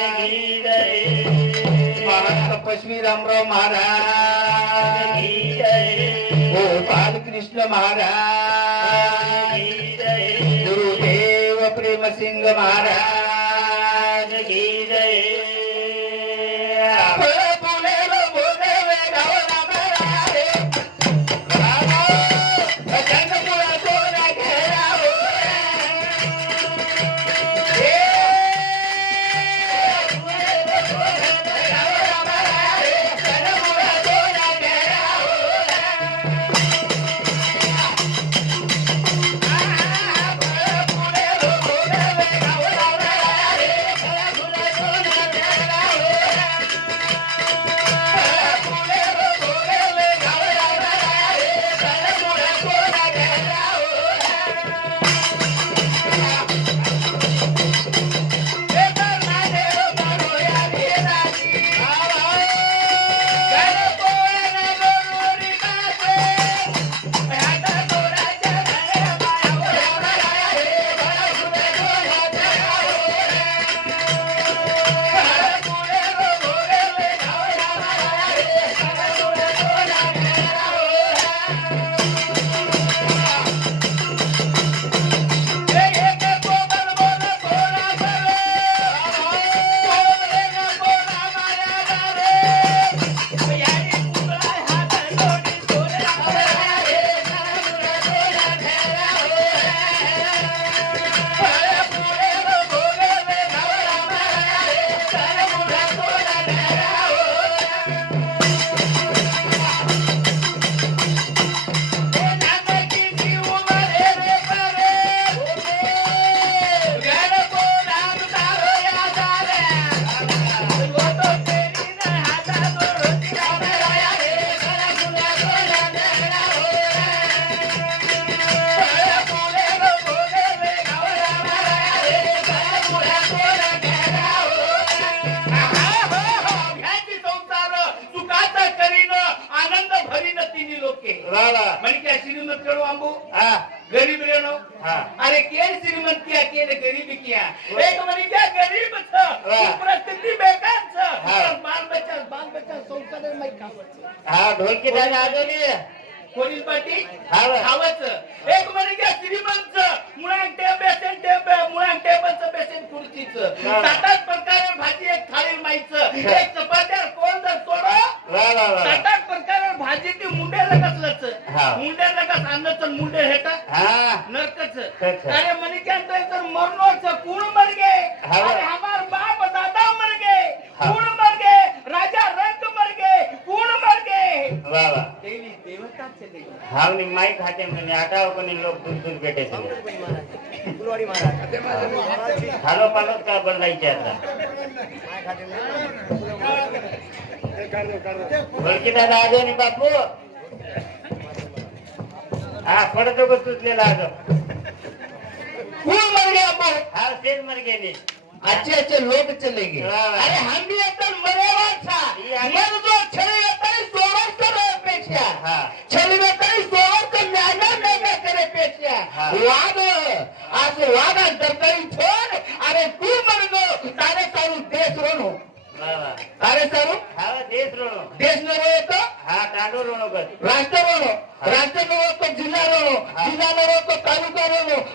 की जय महाराज तपस्वी रामराव महाराज की जय गोपाल कृष्ण महाराज की जय गुरुदेव प्रेमसिंग महाराज एक क्या गरीब छ. परिस्थिती बेकार छ बाल बच्चा बाल बच्चा संसार माहीत खावत हा ढोलकी दादा आजोनी पोलीस पाटी. खावत एक क्या श्रीमंत छ मुळांग बेसन टेप मुळांग टेबलचं बेसन खुर्चीच. सात आठ प्रकारे भाजी एक थाळी माईचं. एक चपात्यावर कोण जर सोडो सात आठ प्रकारे भाजी ती मुंड्याला कसलंच. हा. मुंड्याला कस अन्नाचं मुंडे हेटा हा. नरकच. कच. अरे मनी क्या तर मरनोच कौन मर गए हाँ। अरे हमार बाप दादा मर गए हाँ। कौन मर गए राजा रंग मर गए कौन मर गए। वा वा देवी देवता चले गए हाव नि माई खाते म्हणे आटा कोणी लोक दूर दूर भेटे हालो पालोच का बदलायचे आता ढोलकी दादा आजोनी बापू। हा पडतो गो सुचलेला आजो कौन मर गया अब्बा हा सेज मर गेली. अच्छे अच्छे लोग चले गए हाँ। अरे हम भी एकदम मरेवा था मर जो छड़ी तरी सोवर करे पेक्षा हा. छड़ी तरी सोवर तो न्याना न्याना करे पेक्षा हाँ। वाद आज वादा दरकारी छोड़ अरे तू मर गो तारे सारू देश रोनो तारे सारू हा देश रोणो. देश न रोए तो? हा तांडू रोणो कर राष्ट्र रोनो राष्ट्र न रोए तो जिल्हा रोनो हाँ। जिल्हा न रोए तो तालुका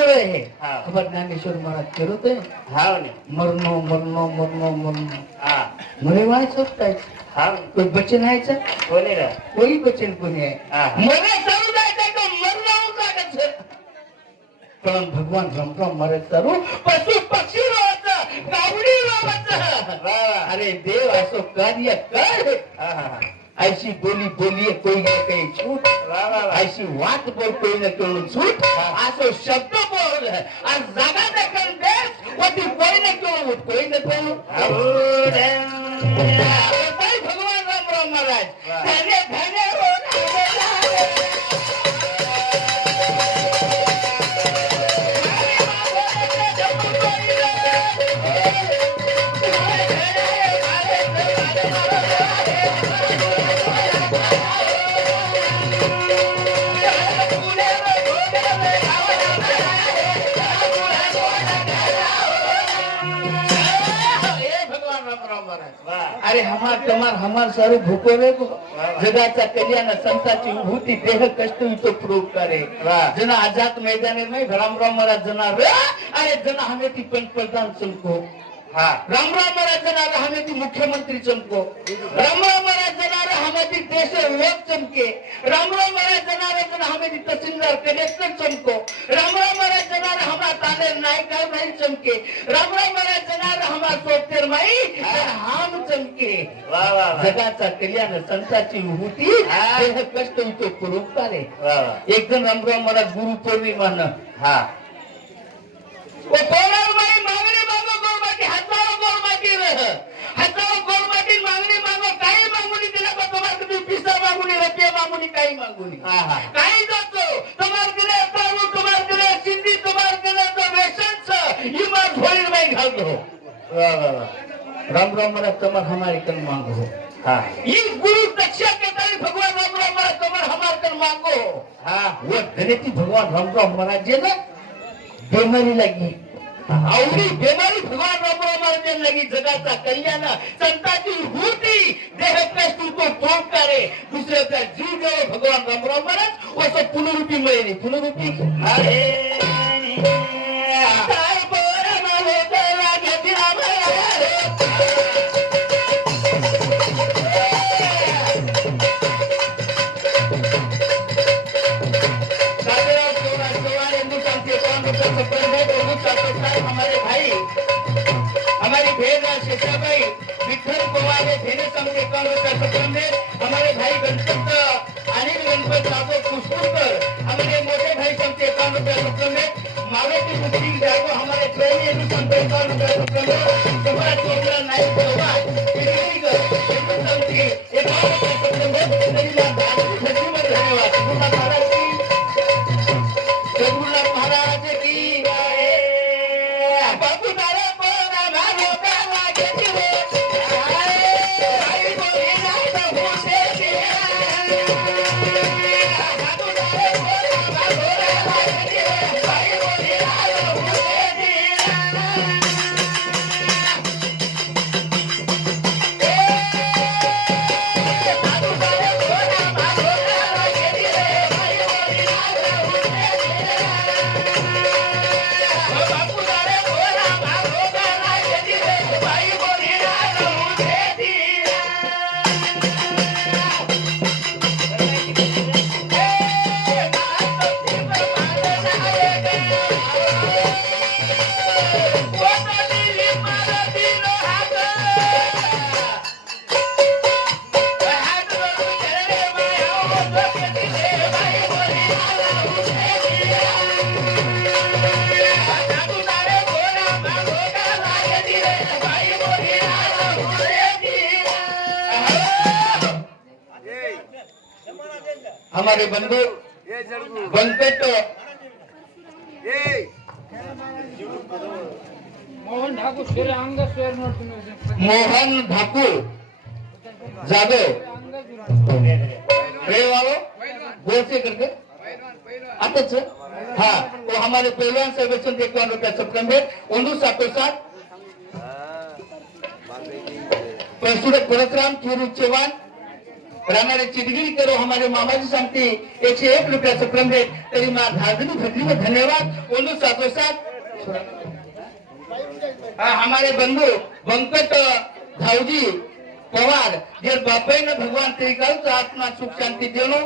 रहे हाँ हाँ. खबर ज्ञानेश्वर महाराज हाँ ने. मरणो मरणो मरणो मरणो. हाँ. मरे व्हायचं काय हाँ. कोई बचन बोले रहा कोई बचन कोणी आहे. मरे चालू जायचं तो लागायचं पण भगवान रमराम मरे चालू. पशु पक्षी गावडी अरे देव असो कार्य कर. हाँ हाँ हाँ. ऐसी बोली बोलिए कोई न कहीं छूट ऐसी बात बोल कोई न कोई छूट असो शब्द बोल. आणि जागा दखल वरती कोई न कोई कोई न कोई अरे हमार तमार हमार सारे भूकोवे जगाचा कल्याण संताची विभूती देह कष्ट तो प्रूव करे. जना आजाद मैदाने में रामराव महाराज जना रे अरे जना हमें ती पंतप्रधान चमको। हाँ। रामराव महाराज जना हमें ती मुख्यमंत्री चमको। रामराव महाराज जना रे हमें ती देश लोक चमके. रामराव महाराज जना रे जना हमें ती तहसीलदार कलेक्टर चमको. रामराव महाराज जना रे हमारा ताले नायक नहीं चमके. रामराव महाराज जना रे हमारा सोपतेर माई हम चमके. जगाचा कल्याण संताची हा. देह कष्ट तो परोपकारे एक जण रामराव महाराज गुरु पौर्णिमान हाँ. हाँ हाँ. काही जातो. तुम्हाला दिले तांदूळ तुम्हाला दिले सिंधी तुम्हाला दिले तो वेसनच इमार झोळी माई घालतो वाह वाह वाह राम राम महाराज तुम्हार हमारे कल मांगो. हाँ. ये गुरु दक्षा के तारी भगवान राम राम महाराज तुम्हार हमारे कल मांगो. हाँ. वो धनेती भगवान राम राम महाराज जे ना बेमारी लगी. आवडी बेमारी भगवान राम महाराजांनी महाराज जगाचा कल्याण संताची हुटी देह कष्ट तो तोड करे दुसरे जीव गेले भगवान राम महाराज असं पुनरुपी मिळेल पुनरुपी अरे कुमार भेने समजे कौन रुपये हमारे भाई गणपत अनिल गणपत जाधव पुष्पुरकर हमारे मोटे भाई संत एकानवे रुपये से बन मावे की मुक्ति जाएगा हमारे प्रेमी संत एकानवे हमारे बंधु वेंकट मोहन ठाकूर मोहन ठाकूर जाधव रे वालो गोल से करके आताच हा तो हमारे पहलवान सर्वेक्षण इक्यावन रुपया सप्टेंबर उन्नीस सातो सात. परशुराम परशुराम चूरू चौहान हमारे चिदगिरी करो हमारे मामाजी सांगते एकशे एक रुपयाचं प्रमेट तरी मा धाजनी भरली में धन्यवाद ओनू सातो साथ हमारे बंधु बंकट धावजी पवार जे बापाईनं भगवान त्रिकालचं आत्मा सुख शांती देणो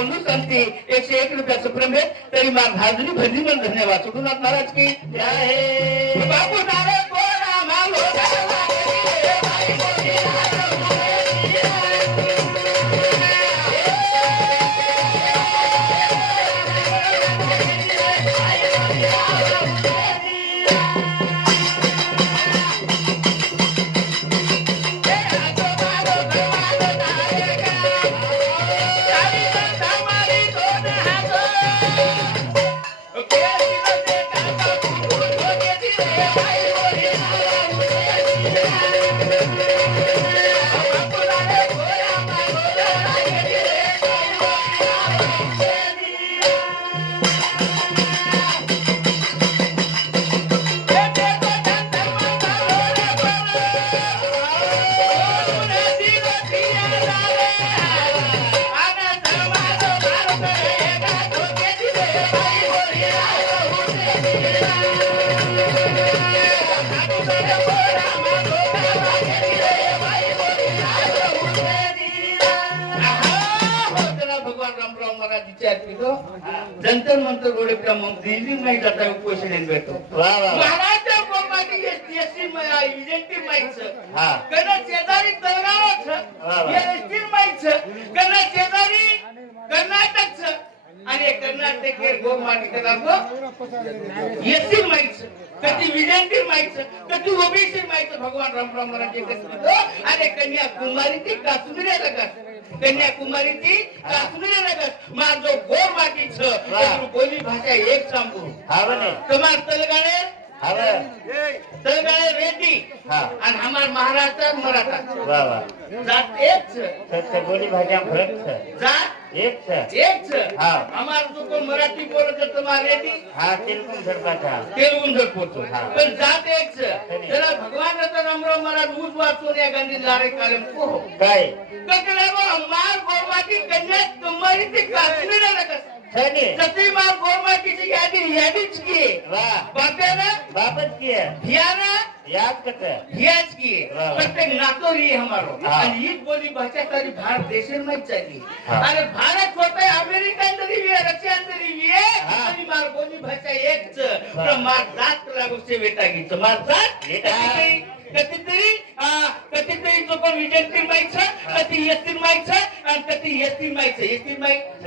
ओनू शांती एकशे एक रुपयाचं प्रमेट तरी मा धाजनी भरली में धन्यवाद सुखनाथ महाराज की जय हे बाबू नारे कोणा मालो भगवान जंतर मंतर गोडे मग दिल्ली नाही जाता उपोषण भेटतो वा वा वा. महाराजच्या कोमाटी एसटी इजेंटी माहिती हा. कना शेजारी तळगावच. एसटी माहिती कना शेजारी कर्नाटकच. आणि कर्नाटक हे गोमाटी करा एसटी माहिती कधी विजेंटी माहिती कधी ओबीसी माहिती भगवान रामराव महाराज एकत्रित. आणि कन्याकुमारी ती काश्मीर लगत कन्याकुमारी ती काश्मीर लगत माझो गोमाटीच वा. बोली भाषा एक सांगू हा बने कमार तलगाणे हा वा. तलगाणे रेड्डी हा. आणि हमार महाराष्ट्र मराठा वा वा जात एक छ. सत्य बोली भाषा એક છે. એક તમારી થી કાશ્મીર ને. છેને સતી કે વાહ. બાપે ને બાપ કે याद याद की प्रत्येक नातो हमारो। और बोली भाषा सारी भारत देश में चली अरे भारत होता है अमेरिका अंदर भी है रशिया अंदर भी है। आणि मार बोली भाषा एकच पण मार जात लागू से वेता गीच मार जात? कधीतरी कधीतरी जो पण विजंती माईच कधी यतीन माईच आणि कधी यतीन माईच यतीन माईक